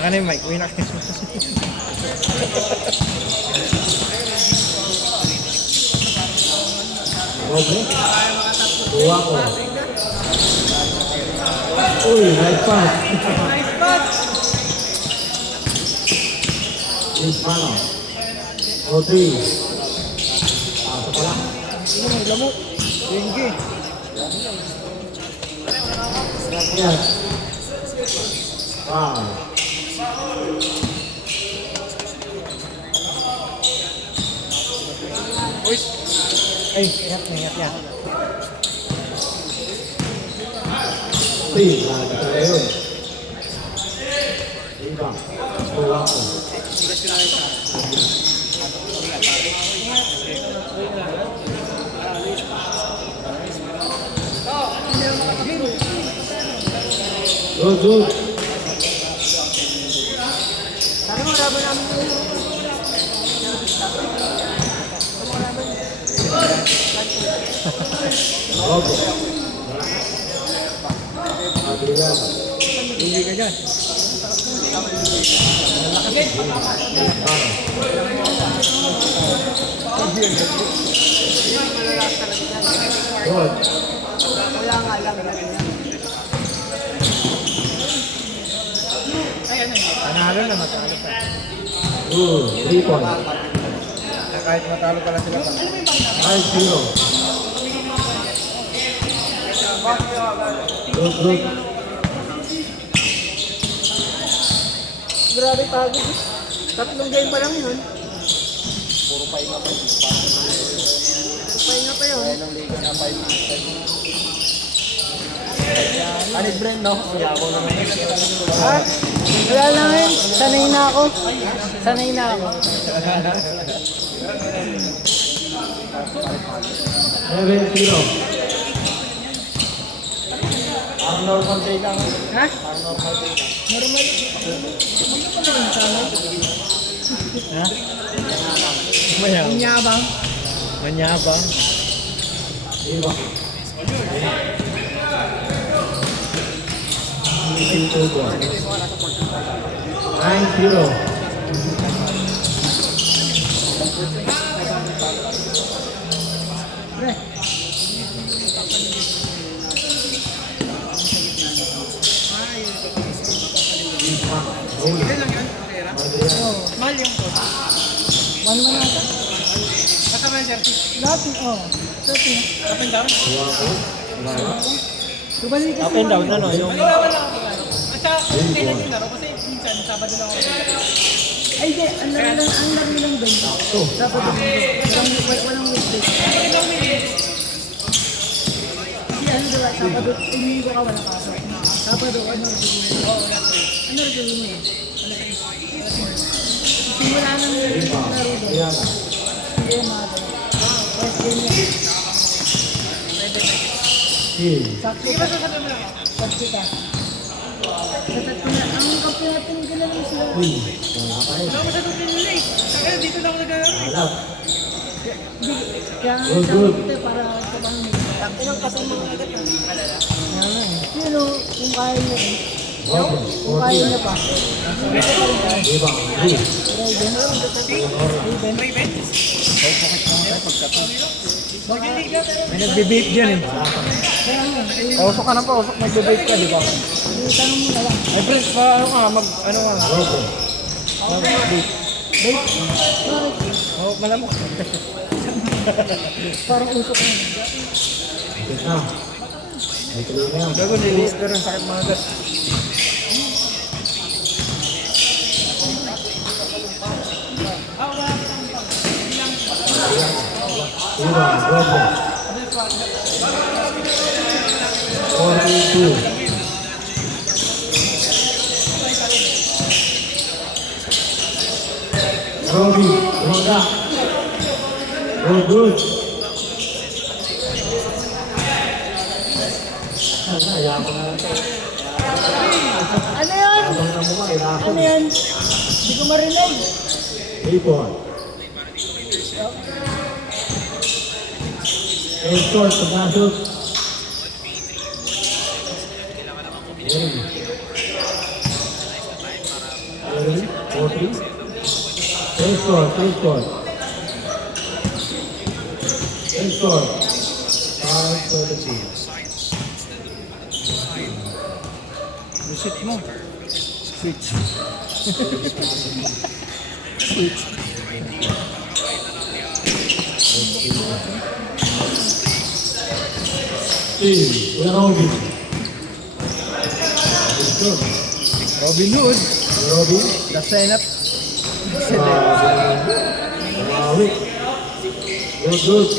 Ano yung mic? Uy, nakita. Okay. Buwa ko. Uy, nice pass. Nice pass. Ismano. O3. Pasok ko lang. May lamok. Tinggi. Yes. Wow. Uy. Ay, ingat yan. Steve, kita yun. Iba. Buwa ko. Good. Sana mo laban namin yun. Okay. Tinggi ka dyan. Good. Wala nga lang. Panalo na, matalo pa. Good. 3 point. Kahit matalo pala sila pa. 9-0. Good. Grabe pagod. Tatlong game pa lang yun. Puro pahinga pa yun. Pahinga pa yun. Kaya nung liga na 5 minutes. Anik Brent, no? Kaya ako naman yun. Wala lang yun. Sanay na ako. 7-0. Ang normal day lang. Ha? Ang normal day lang. Normal. Ha? Mayabang. Inyabang. Manyabang. Iba. 9-0. Pre. Mahal yung ko. 1-1 nata. Kasama yung jersey? Lahat oh. 30. Up and down? Kubalik kasi. Up and down, ano? Yung... Nalaman lang ako ano. At saka, hindi na din ako kasi minsan, Sabado lang ako. Ay, di. Ang laro lang doon. Sabado lang. Walang weekday. Kasi ano diba, Sabado, hindi ko ka walang pasok. Sabado, ano rin mo? Ano rin mo eh? Simula nang laro doon. Sige, mga first game niya. Sakto ka. Sakto ka. Satat ko na. Ang kampiyonatin ko na lang sila. Wala ko sa tutin nila eh. Kaya dito na ako nag-aaral. Kaya nga sabi ko para sa bangin. Ako nang kasama mga agad na. Pero kung kaya niya eh. Kung kaya niya pa. Raven? May nagbe-vape dyan eh. Usok ka na pa, usok nagbe-vape ka, di ba? Tanong mo na lang. Ay, friends, pa, ano ka, ano ka? Vape. Bakit? Oh, malamok. Parang usok na. Gago, niliis pero ang sakit mga gas. Robi, Roda. Good. Ano yan? Ano yan? Hindi ko marinig. Report. Escort, pagkasok. Ready? 4-3. Same score, same score. Same score. 5-17. Reset mo. Switch. Switch. Kuya Robin. Good. Robin Hood. Robin. The Senate. Mawi. Good, good.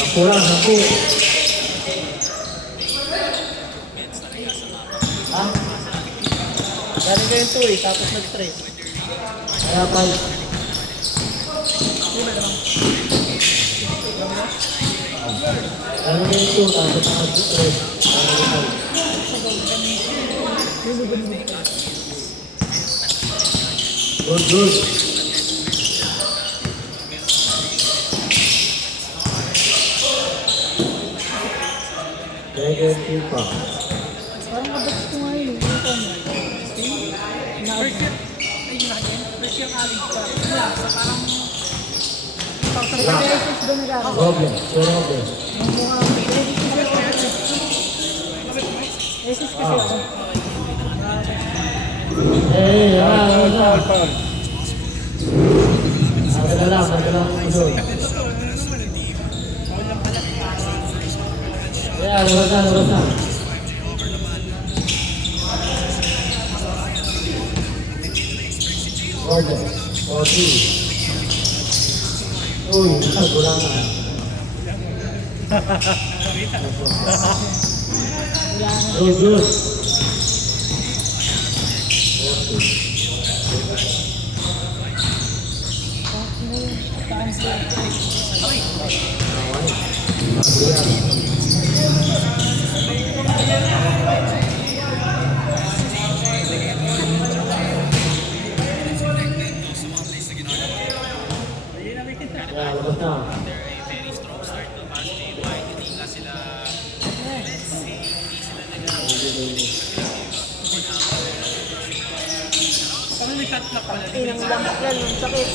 Sampu lang, sampu. Galing ko yung 2 eh, tapos nag-straight. Kaya pa. Ano yung ito? Tapos nag-stress. Good, good. Second FIFA. Parang kabats ko nga yun. First year, ayun na again. First year college pa. Wala, sa parang... Pag-ISS ba nag-aaral? Problem. Problem. Ang mukha ko. ISS kasi ako. Eh, Foul, foul. Maganda lang doon. Yeah, lubas na. Order. 40. Uy, kulangan. Good, good. Yeah, lubas na. Parang may shot clock pala. Inang lamok yan, yung sakit.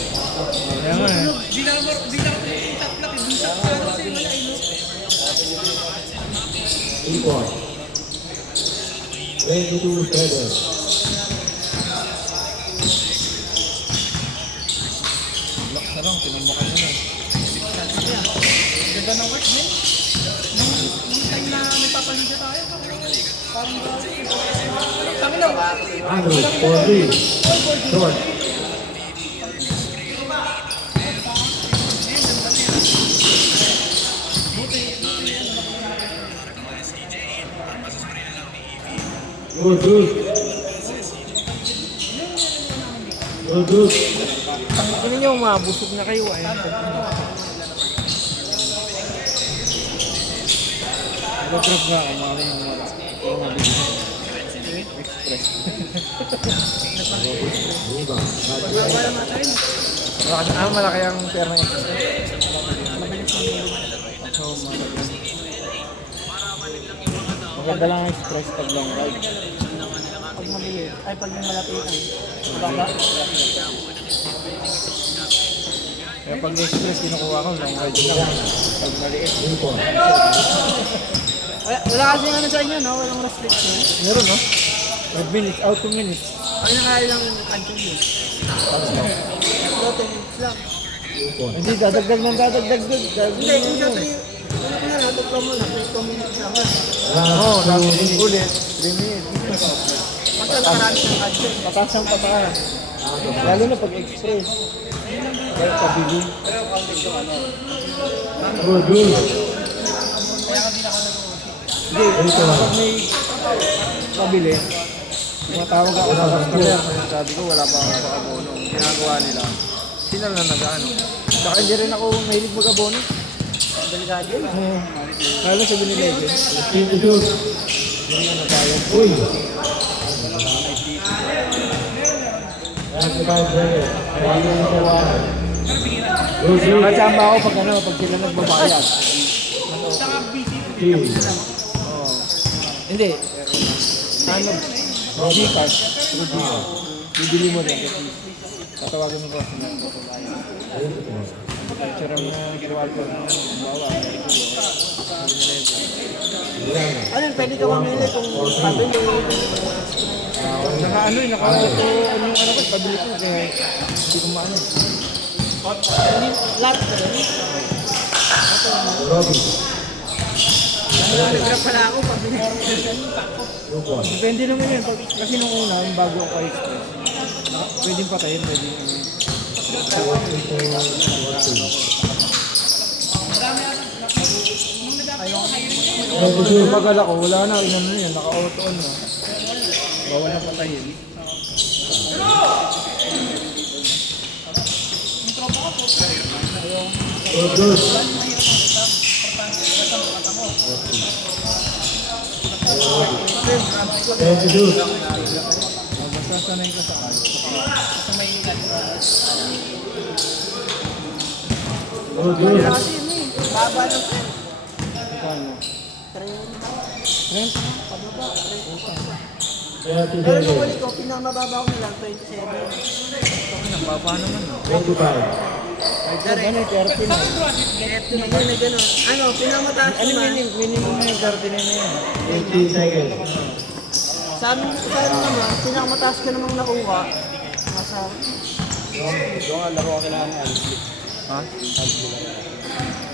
Kaya nga eh. Di na ako yung shot clock eh. Di shot clock kasi wala eh. 3 point. 22-7. Relax na lang, tinambakan mo na eh. Ganda ng work din. Nung time na may papaliga tayo, parang grabe. Sabi lang, Andrew, 4-3. Short. Good, good. Good, good. Tingnan nyo, mabusog na kayo ay. Nag-drop nga kung mga yung mabilis. Express. Diba? Wala matayin. Malaki ang pera ng express. Mabilis ang hilo. So, maganda lang ang express pag long ride. Pag mabilis, ay pag yung malapitan. Mababa. Kaya pag express kinukuha ko, long ride lang. Pag maliit. 3 point. Wala kasi ano sa inyo, no? Walang restriction. Meron no? 5 minutes, out 2 minutes. Ay nakailang kantin yun. Tapos lang. 10 minutes lang. 2 point. Hindi, dadagdag ng dadagdag. Hindi, kung sa 3, ano ka na, natagpa mo na, 2 minutes lang. Oo, tapos ulit, 3 minutes. Basta nakarami ng kantin. Pataas ang pataas. Lalo na pag express. Kaya pabili. Good, good. Hindi, kapag may pabili, tumatawag ako sa customer. Sabi ko, wala pa ako sa abono. Ang ginagawa nila, sila na nag-ano. Saka hindi rin ako mahilig mag-abono. Delikado yun. Oo. Lalo sa Binilegend. Good. Hindi na natayag. Uy. That's the guy there. Wala yung kawahan. Good, good. Nakachamba ako pag ano, pag sila nagbabayad. Saka busy. Team. Oo. Hindi, Ano? Gcash. Through Gcash. Bibili mo rin. Tatawagan mo ko sa mga kapulayan. Picture ang ginawa ko ng bawa. Ano, pwede ka mamili kung pabili. Naka ano eh, naka-auto ano yung ano ko, pabili ko kaya hindi ko maano. Lahat ka rin. Robby. Nag-grab pala ako, pabili. Lupon. Depende naman yun. Kasi nung una, yung bago ako kay Express, pwedeng patayin, pwedeng Medyo bagal ako, wala na, inano na yan, naka-auto on na. Bawal na patayin. Produce. Produce. Basta sanay ka sa akin. Produce. Kasi yun eh, baba ng Kano? 30. Rent? Pababa, 30. 27. Pero yung huli ko, pinamababa ko na lang, 27. Ang baba naman ah. 25. Ay, ano, 30 na. Ito naman na gano'n. Ano, pinamataas Ano naman. minimum na yung 30 na yan? 80 seconds. Sa amin naman, pinakamataas ka namang nakuha. Nasa Doon nga, laro ka kailangan ni Alice. Ha?